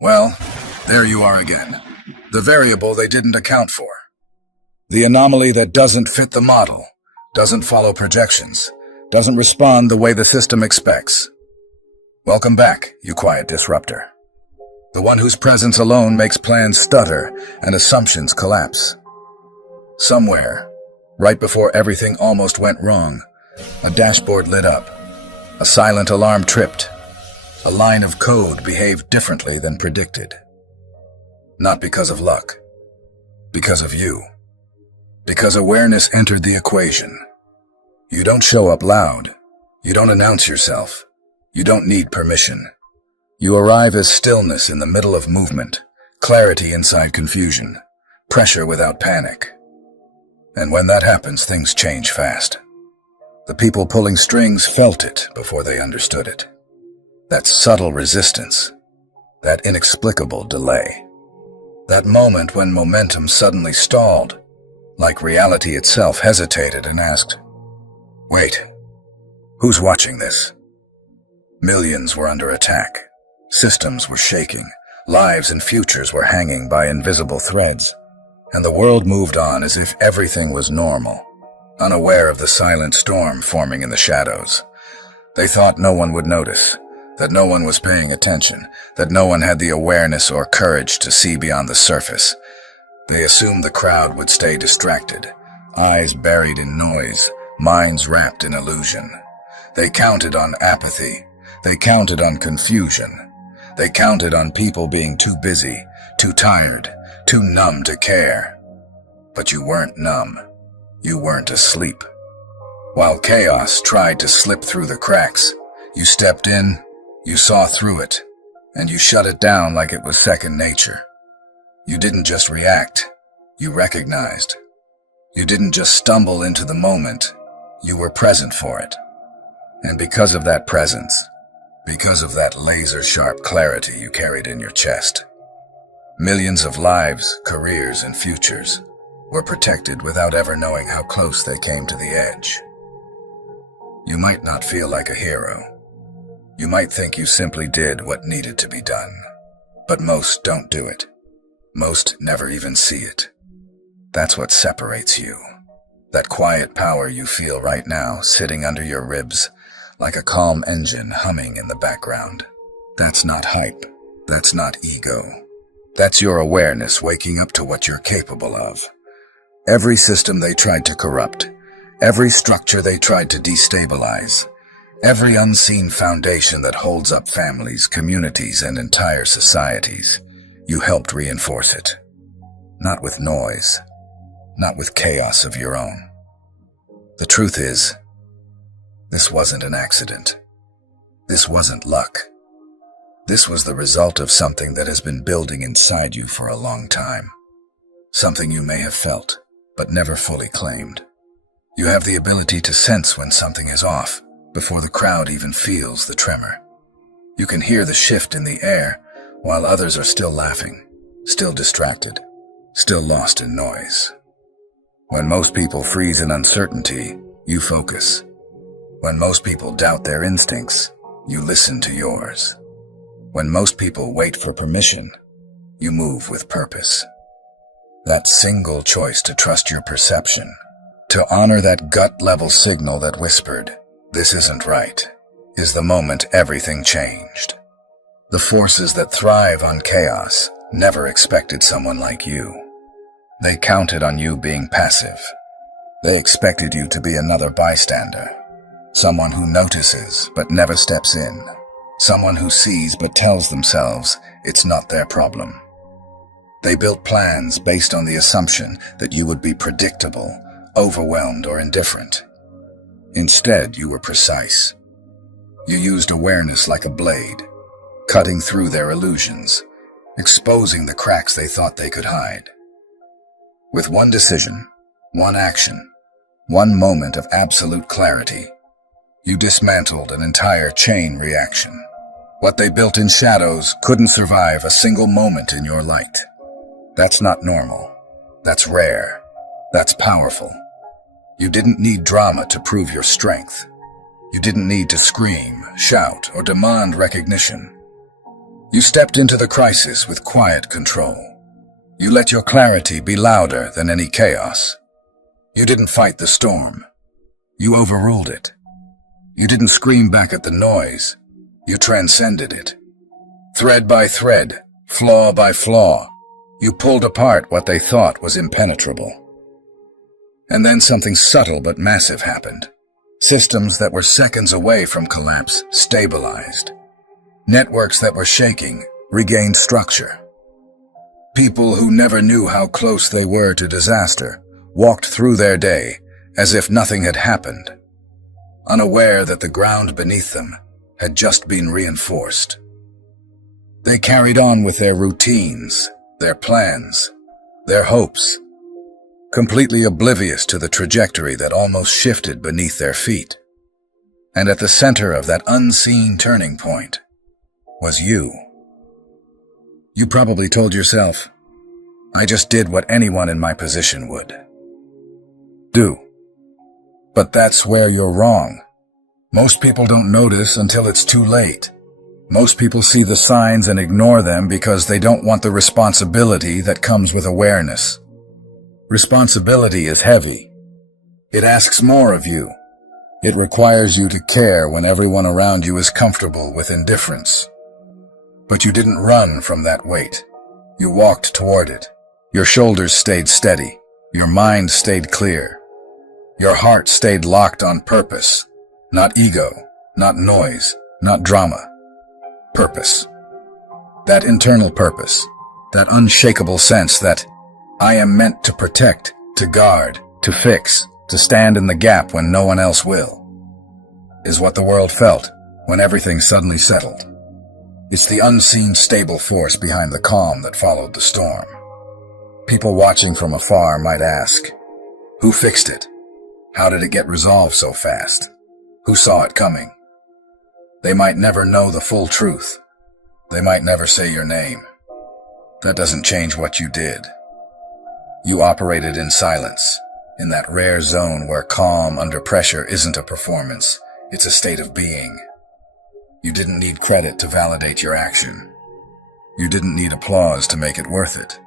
Well, there you are again. The variable they didn't account for. The anomaly that doesn't fit the model, doesn't follow projections, doesn't respond the way the system expects. Welcome back, you quiet disruptor. The one whose presence alone makes plans stutter and assumptions collapse. Somewhere, right before everything almost went wrong, a dashboard lit up. A silent alarm tripped. A line of code behaved differently than predicted. Not because of luck. Because of you. Because awareness entered the equation. You don't show up loud. You don't announce yourself. You don't need permission. You arrive as stillness in the middle of movement, clarity inside confusion, pressure without panic. And when that happens, things change fast. The people pulling strings felt it before they understood it. That subtle resistance, that inexplicable delay. That moment when momentum suddenly stalled, like reality itself hesitated and asked, "Wait, who's watching this?" Millions were under attack. Systems were shaking. Lives and futures were hanging by invisible threads. And the world moved on as if everything was normal, unaware of the silent storm forming in the shadows. They thought no one would notice, that no one was paying attention, that no one had the awareness or courage to see beyond the surface. They assumed the crowd would stay distracted, eyes buried in noise, minds wrapped in illusion. They counted on apathy. They counted on confusion. They counted on people being too busy, too tired, too numb to care. But you weren't numb. You weren't asleep. While chaos tried to slip through the cracks, you stepped in, you saw through it, and you shut it down like it was second nature. You didn't just react, you recognized. You didn't just stumble into the moment, you were present for it. And because of that presence, because of that laser-sharp clarity you carried in your chest, millions of lives, careers, and futures were protected without ever knowing how close they came to the edge. You might not feel like a hero. You might think you simply did what needed to be done. But most don't do it. Most never even see it. That's what separates you. That quiet power you feel right now sitting under your ribs, like a calm engine humming in the background. That's not hype. That's not ego. That's your awareness waking up to what you're capable of. Every system they tried to corrupt, every structure they tried to destabilize, every unseen foundation that holds up families, communities, and entire societies, you helped reinforce it. Not with noise, not with chaos of your own. The truth is, this wasn't an accident. This wasn't luck. This was the result of something that has been building inside you for a long time. Something you may have felt, but never fully claimed. You have the ability to sense when something is off, before the crowd even feels the tremor. You can hear the shift in the air, while others are still laughing, still distracted, still lost in noise. When most people freeze in uncertainty, you focus. When most people doubt their instincts, you listen to yours. When most people wait for permission, you move with purpose. That single choice to trust your perception, to honor that gut-level signal that whispered, "This isn't right," is the moment everything changed. The forces that thrive on chaos never expected someone like you. They counted on you being passive. They expected you to be another bystander. Someone who notices but never steps in. Someone who sees but tells themselves it's not their problem. They built plans based on the assumption that you would be predictable, overwhelmed, or indifferent. Instead, you were precise. You used awareness like a blade, cutting through their illusions, exposing the cracks they thought they could hide. With one decision, one action, one moment of absolute clarity, you dismantled an entire chain reaction. What they built in shadows couldn't survive a single moment in your light. That's not normal. That's rare. That's powerful. You didn't need drama to prove your strength. You didn't need to scream, shout, or demand recognition. You stepped into the crisis with quiet control. You let your clarity be louder than any chaos. You didn't fight the storm. You overruled it. You didn't scream back at the noise. You transcended it. Thread by thread, flaw by flaw, you pulled apart what they thought was impenetrable. And then something subtle but massive happened. Systems that were seconds away from collapse stabilized. Networks that were shaking regained structure. People who never knew how close they were to disaster walked through their day as if nothing had happened, unaware that the ground beneath them had just been reinforced. They carried on with their routines, their plans, their hopes, completely oblivious to the trajectory that almost shifted beneath their feet. And at the center of that unseen turning point was you. You probably told yourself, I just did what anyone in my position would do. But that's where you're wrong. Most people don't notice until it's too late. Most people see the signs and ignore them because they don't want the responsibility that comes with awareness. Responsibility is heavy. It asks more of you. It requires you to care when everyone around you is comfortable with indifference. But you didn't run from that weight. You walked toward it. Your shoulders stayed steady. Your mind stayed clear. Your heart stayed locked on purpose. Not ego, not noise, not drama. Purpose. That internal purpose. That unshakable sense that I am meant to protect, to guard, to fix, to stand in the gap when no one else will, is what the world felt when everything suddenly settled. It's the unseen stable force behind the calm that followed the storm. People watching from afar might ask, who fixed it? How did it get resolved so fast? Who saw it coming? They might never know the full truth. They might never say your name. That doesn't change what you did. You operated in silence, in that rare zone where calm under pressure isn't a performance, it's a state of being. You didn't need credit to validate your action. You didn't need applause to make it worth it.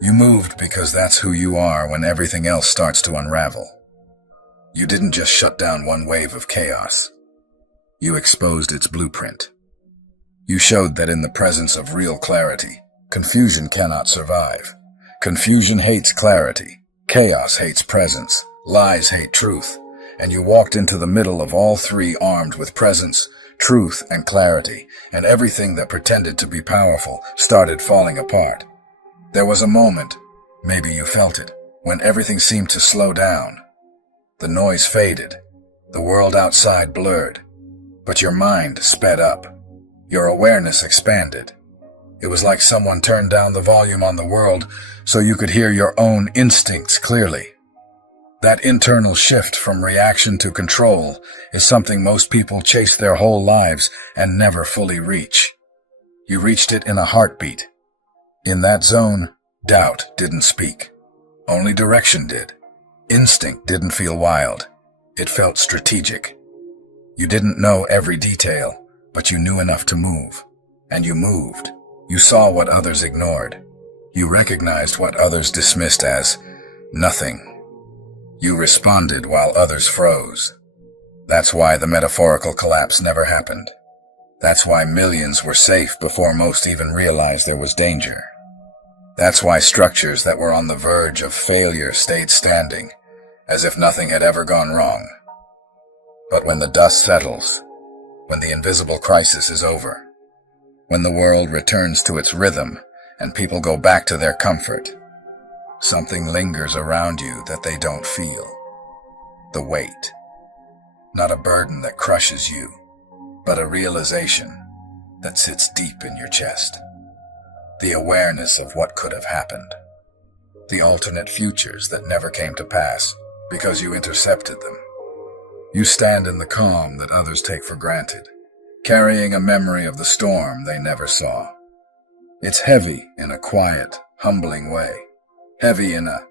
You moved because that's who you are when everything else starts to unravel. You didn't just shut down one wave of chaos. You exposed its blueprint. You showed that in the presence of real clarity, confusion cannot survive. Confusion hates clarity. Chaos hates presence. Lies hate truth. And you walked into the middle of all three armed with presence, truth, and clarity, and everything that pretended to be powerful started falling apart. There was a moment, maybe you felt it, when everything seemed to slow down. The noise faded. The world outside blurred. But your mind sped up. Your awareness expanded. It was like someone turned down the volume on the world so you could hear your own instincts clearly. That internal shift from reaction to control is something most people chase their whole lives and never fully reach. You reached it in a heartbeat. In that zone, doubt didn't speak. Only direction did. Instinct didn't feel wild. It felt strategic. You didn't know every detail, but you knew enough to move. And you moved. You saw what others ignored. You recognized what others dismissed as nothing. You responded while others froze. That's why the metaphorical collapse never happened. That's why millions were safe before most even realized there was danger. That's why structures that were on the verge of failure stayed standing, as if nothing had ever gone wrong. But when the dust settles, when the invisible crisis is over, when the world returns to its rhythm and people go back to their comfort, something lingers around you that they don't feel. The weight. Not a burden that crushes you, but a realization that sits deep in your chest. The awareness of what could have happened. The alternate futures that never came to pass because you intercepted them. You stand in the calm that others take for granted, carrying a memory of the storm they never saw. It's heavy in a quiet, humbling way. Heavy in a,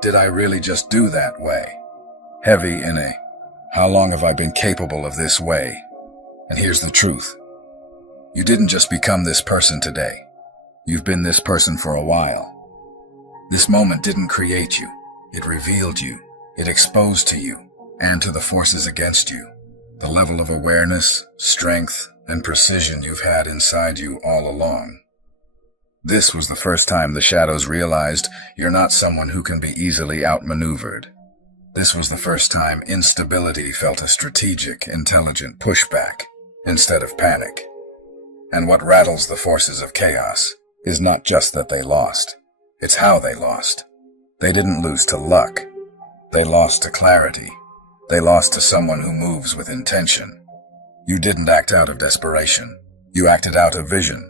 did I really just do that way? Heavy in a, how long have I been capable of this way? And here's the truth. You didn't just become this person today. You've been this person for a while. This moment didn't create you. It revealed you. It exposed to you and to the forces against you the level of awareness, strength, and precision you've had inside you all along. This was the first time the shadows realized you're not someone who can be easily outmaneuvered. This was the first time instability felt a strategic, intelligent pushback instead of panic. And what rattles the forces of chaos is not just that they lost, it's how they lost. They didn't lose to luck. They lost to clarity. They lost to someone who moves with intention. You didn't act out of desperation. You acted out of vision.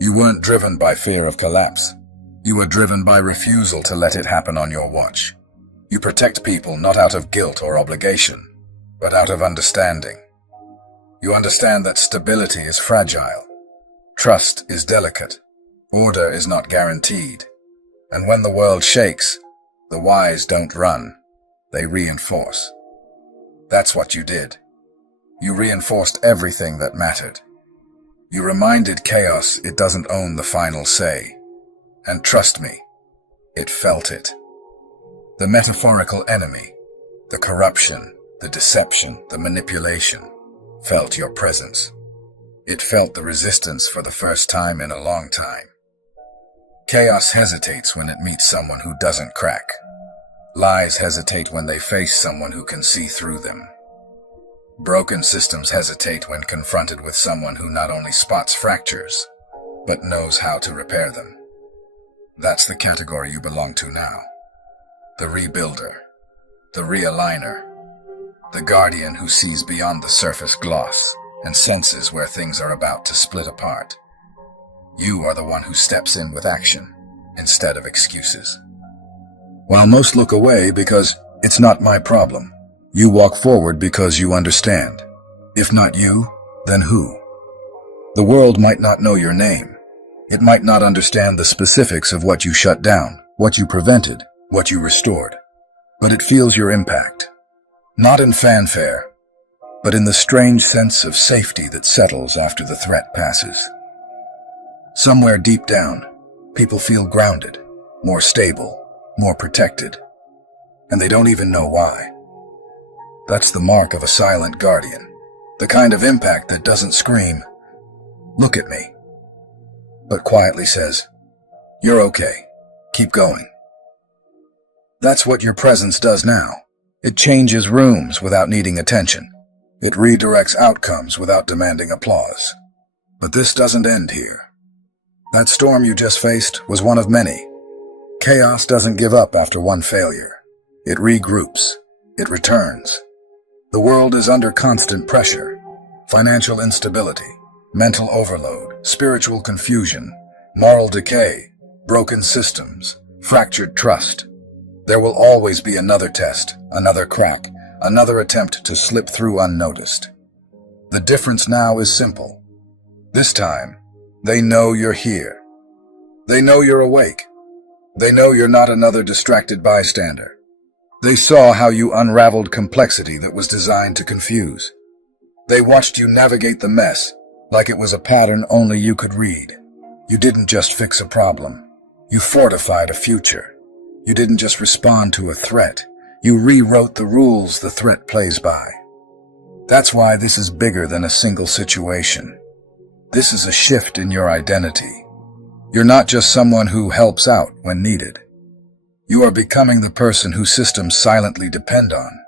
You weren't driven by fear of collapse. You were driven by refusal to let it happen on your watch. You protect people not out of guilt or obligation, but out of understanding. You understand that stability is fragile. Trust is delicate. Order is not guaranteed. And when the world shakes, the wise don't run. They reinforce. That's what you did. You reinforced everything that mattered. You reminded chaos it doesn't own the final say. And trust me, it felt it. The metaphorical enemy, the corruption, the deception, the manipulation, felt your presence. It felt the resistance for the first time in a long time. Chaos hesitates when it meets someone who doesn't crack. Lies hesitate when they face someone who can see through them. Broken systems hesitate when confronted with someone who not only spots fractures, but knows how to repair them. That's the category you belong to now. The rebuilder, the realigner, the guardian who sees beyond the surface gloss and senses where things are about to split apart. You are the one who steps in with action instead of excuses. While most look away because it's not my problem, you walk forward because you understand. If not you, then who? The world might not know your name. It might not understand the specifics of what you shut down, what you prevented, what you restored. But it feels your impact. Not in fanfare, but in the strange sense of safety that settles after the threat passes. Somewhere deep down, people feel grounded, more stable, more protected, and they don't even know why. That's the mark of a silent guardian, the kind of impact that doesn't scream, "Look at me," but quietly says, "You're okay, keep going." That's what your presence does now. It changes rooms without needing attention. It redirects outcomes without demanding applause. But this doesn't end here. That storm you just faced was one of many. Chaos doesn't give up after one failure. It regroups. It returns. The world is under constant pressure. Financial instability, mental overload, spiritual confusion, moral decay, broken systems, fractured trust. There will always be another test, another crack, another attempt to slip through unnoticed. The difference now is simple. This time, they know you're here. They know you're awake. They know you're not another distracted bystander. They saw how you unraveled complexity that was designed to confuse. They watched you navigate the mess like it was a pattern only you could read. You didn't just fix a problem. You fortified a future. You didn't just respond to a threat. You rewrote the rules the threat plays by. That's why this is bigger than a single situation. This is a shift in your identity. You're not just someone who helps out when needed. You are becoming the person whose systems silently depend on.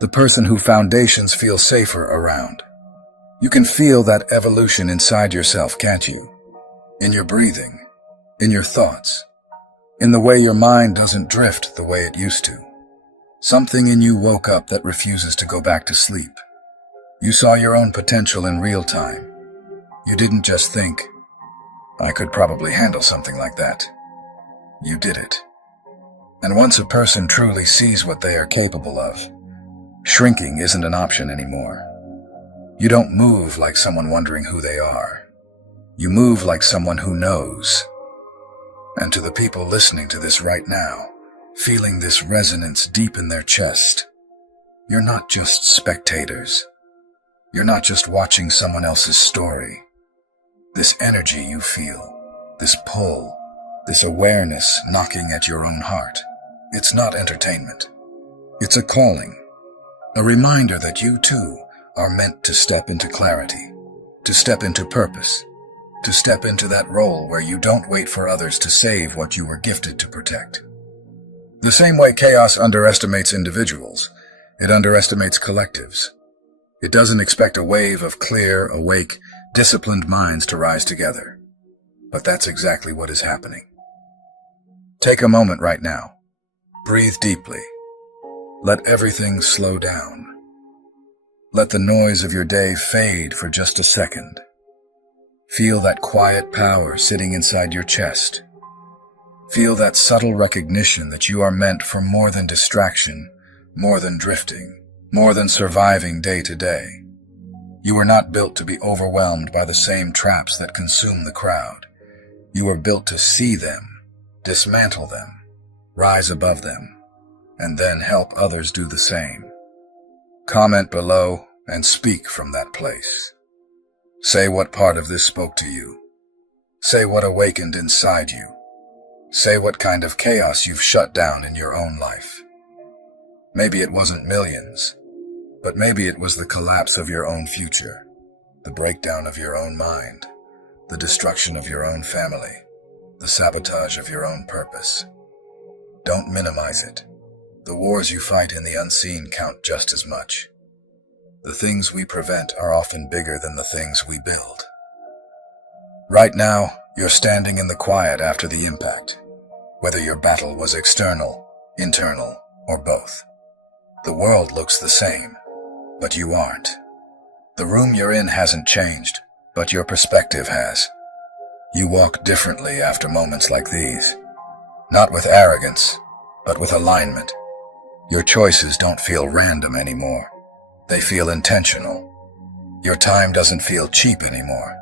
The person whose foundations feel safer around. You can feel that evolution inside yourself, can't you? In your breathing, in your thoughts, in the way your mind doesn't drift the way it used to. Something in you woke up that refuses to go back to sleep. You saw your own potential in real time. You didn't just think, "I could probably handle something like that." You did it. And once a person truly sees what they are capable of, shrinking isn't an option anymore. You don't move like someone wondering who they are. You move like someone who knows. And to the people listening to this right now, feeling this resonance deep in their chest, you're not just spectators. You're not just watching someone else's story. This energy you feel, this pull, this awareness knocking at your own heart. It's not entertainment. It's a calling, a reminder that you too are meant to step into clarity, to step into purpose, to step into that role where you don't wait for others to save what you were gifted to protect. The same way chaos underestimates individuals, it underestimates collectives. It doesn't expect a wave of clear, awake, disciplined minds to rise together. But that's exactly what is happening. Take a moment right now. Breathe deeply. Let everything slow down. Let the noise of your day fade for just a second. Feel that quiet power sitting inside your chest. Feel that subtle recognition that you are meant for more than distraction, more than drifting, more than surviving day to day. You are not built to be overwhelmed by the same traps that consume the crowd. You are built to see them, dismantle them, rise above them, and then help others do the same. Comment below and speak from that place. Say what part of this spoke to you. Say what awakened inside you. Say what kind of chaos you've shut down in your own life. Maybe it wasn't millions, but maybe it was the collapse of your own future, the breakdown of your own mind, the destruction of your own family, the sabotage of your own purpose. Don't minimize it. The wars you fight in the unseen count just as much. The things we prevent are often bigger than the things we build. Right now, you're standing in the quiet after the impact, whether your battle was external, internal, or both. The world looks the same, but you aren't. The room you're in hasn't changed, but your perspective has. You walk differently after moments like these. Not with arrogance, but with alignment. Your choices don't feel random anymore. They feel intentional. Your time doesn't feel cheap anymore.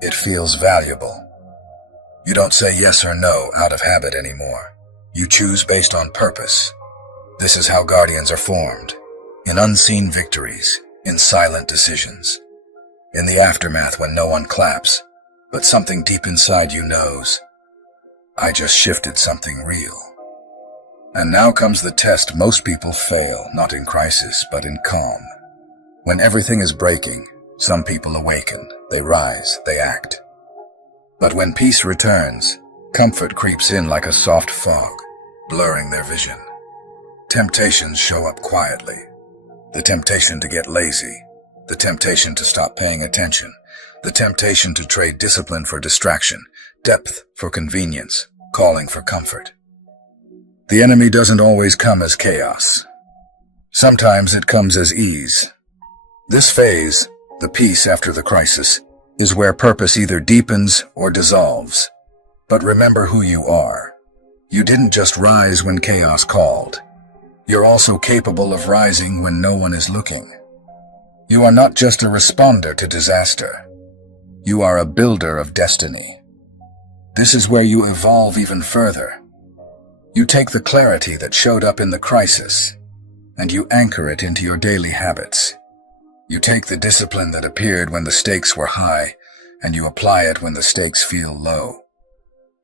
It feels valuable. You don't say yes or no out of habit anymore. You choose based on purpose. This is how guardians are formed. In unseen victories, in silent decisions. In the aftermath when no one claps, but something deep inside you knows, I just shifted something real. And now comes the test most people fail, not in crisis, but in calm. When everything is breaking, some people awaken, they rise, they act. But when peace returns, comfort creeps in like a soft fog, blurring their vision. Temptations show up quietly. The temptation to get lazy, the temptation to stop paying attention, the temptation to trade discipline for distraction, depth for convenience, calling for comfort. The enemy doesn't always come as chaos. Sometimes it comes as ease. This phase, the peace after the crisis, is where purpose either deepens or dissolves. But remember who you are. You didn't just rise when chaos called. You're also capable of rising when no one is looking. You are not just a responder to disaster. You are a builder of destiny. This is where you evolve even further. You take the clarity that showed up in the crisis, and you anchor it into your daily habits. You take the discipline that appeared when the stakes were high, and you apply it when the stakes feel low.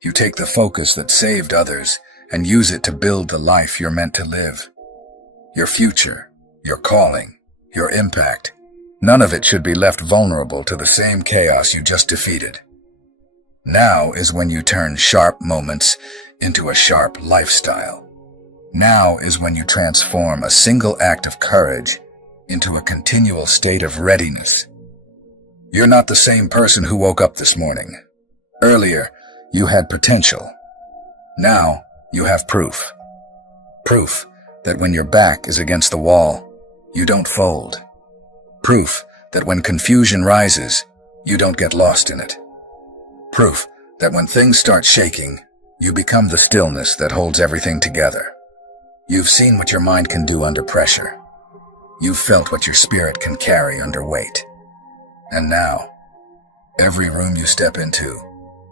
You take the focus that saved others and use it to build the life you're meant to live. Your future, your calling, your impact, none of it should be left vulnerable to the same chaos you just defeated. Now is when you turn sharp moments into a sharp lifestyle. Now is when you transform a single act of courage into a continual state of readiness. You're not the same person who woke up this morning. Earlier, you had potential. Now, you have proof. Proof that when your back is against the wall, you don't fold. Proof that when confusion rises, you don't get lost in it. Proof that when things start shaking, you become the stillness that holds everything together. You've seen what your mind can do under pressure. You've felt what your spirit can carry under weight. And now, every room you step into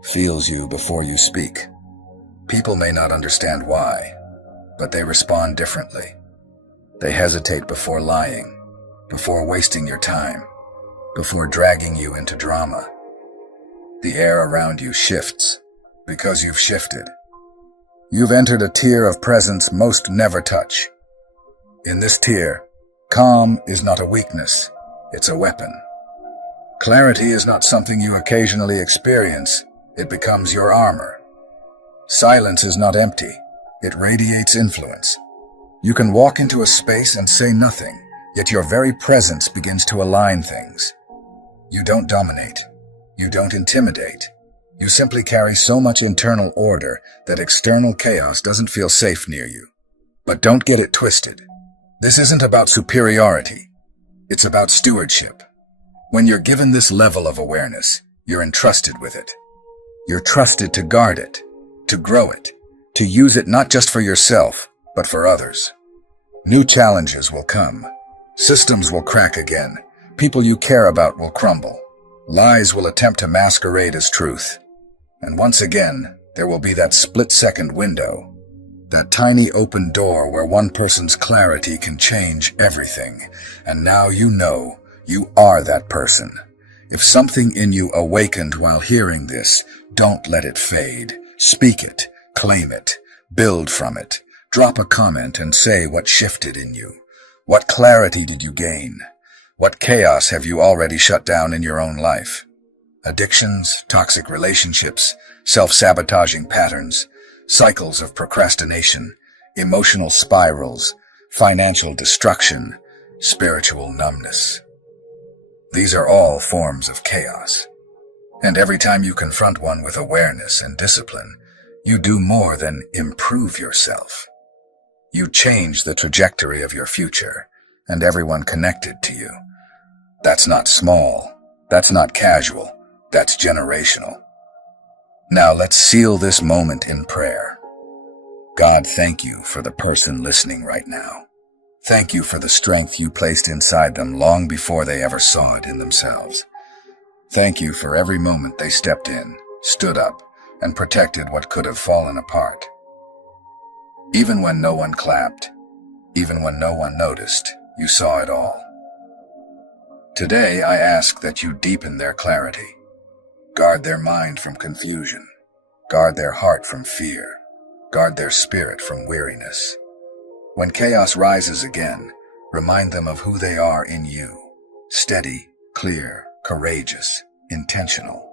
feels you before you speak. People may not understand why, but they respond differently. They hesitate before lying, before wasting your time, before dragging you into drama. The air around you shifts because you've shifted. You've entered a tier of presence most never touch. In this tier, calm is not a weakness, it's a weapon. Clarity is not something you occasionally experience, it becomes your armor. Silence is not empty, it radiates influence. You can walk into a space and say nothing, yet your very presence begins to align things. You don't dominate. You don't intimidate. You simply carry so much internal order that external chaos doesn't feel safe near you. But don't get it twisted. This isn't about superiority. It's about stewardship. When you're given this level of awareness, you're entrusted with it. You're trusted to guard it, to grow it, to use it not just for yourself, but for others. New challenges will come. Systems will crack again. People you care about will crumble. Lies will attempt to masquerade as truth. And once again, there will be that split-second window, that tiny open door where one person's clarity can change everything. And now you know you are that person. If something in you awakened while hearing this, don't let it fade. Speak it, claim it, build from it. Drop a comment and say what shifted in you. What clarity did you gain? What chaos have you already shut down in your own life? Addictions, toxic relationships, self-sabotaging patterns, cycles of procrastination, emotional spirals, financial destruction, spiritual numbness. These are all forms of chaos. And every time you confront one with awareness and discipline, you do more than improve yourself. You change the trajectory of your future and everyone connected to you. That's not small. That's not casual. That's generational. Now let's seal this moment in prayer. God, thank you for the person listening right now. Thank you for the strength you placed inside them long before they ever saw it in themselves. Thank you for every moment they stepped in, stood up, and protected what could have fallen apart. Even when no one clapped, even when no one noticed, you saw it all. Today, I ask that you deepen their clarity. Guard their mind from confusion. Guard their heart from fear. Guard their spirit from weariness. When chaos rises again, remind them of who they are in you. Steady, clear, courageous, intentional.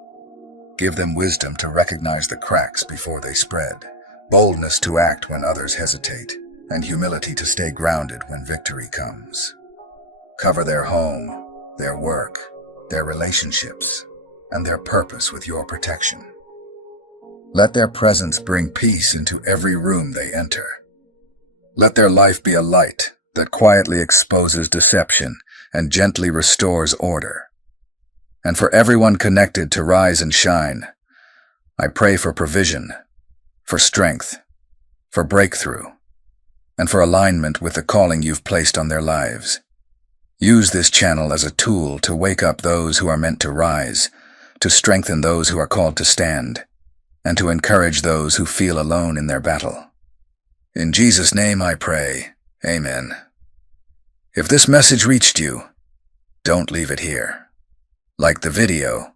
Give them wisdom to recognize the cracks before they spread, boldness to act when others hesitate, and humility to stay grounded when victory comes. Cover their home, their work, their relationships, and their purpose with your protection. Let their presence bring peace into every room they enter. Let their life be a light that quietly exposes deception and gently restores order. And for everyone connected to Rise and Shine, I pray for provision, for strength, for breakthrough, and for alignment with the calling you've placed on their lives. Use this channel as a tool to wake up those who are meant to rise, to strengthen those who are called to stand, and to encourage those who feel alone in their battle. In Jesus' name I pray, Amen. If this message reached you, don't leave it here. Like the video,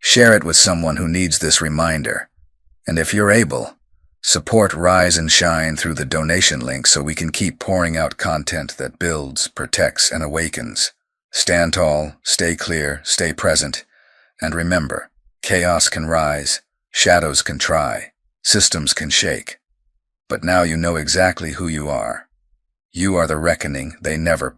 share it with someone who needs this reminder, and if you're able, support Rise and Shine through the donation link so we can keep pouring out content that builds, protects, and awakens. Stand tall, stay clear, stay present, and remember, chaos can rise, shadows can try, systems can shake. But now you know exactly who you are. You are the reckoning they never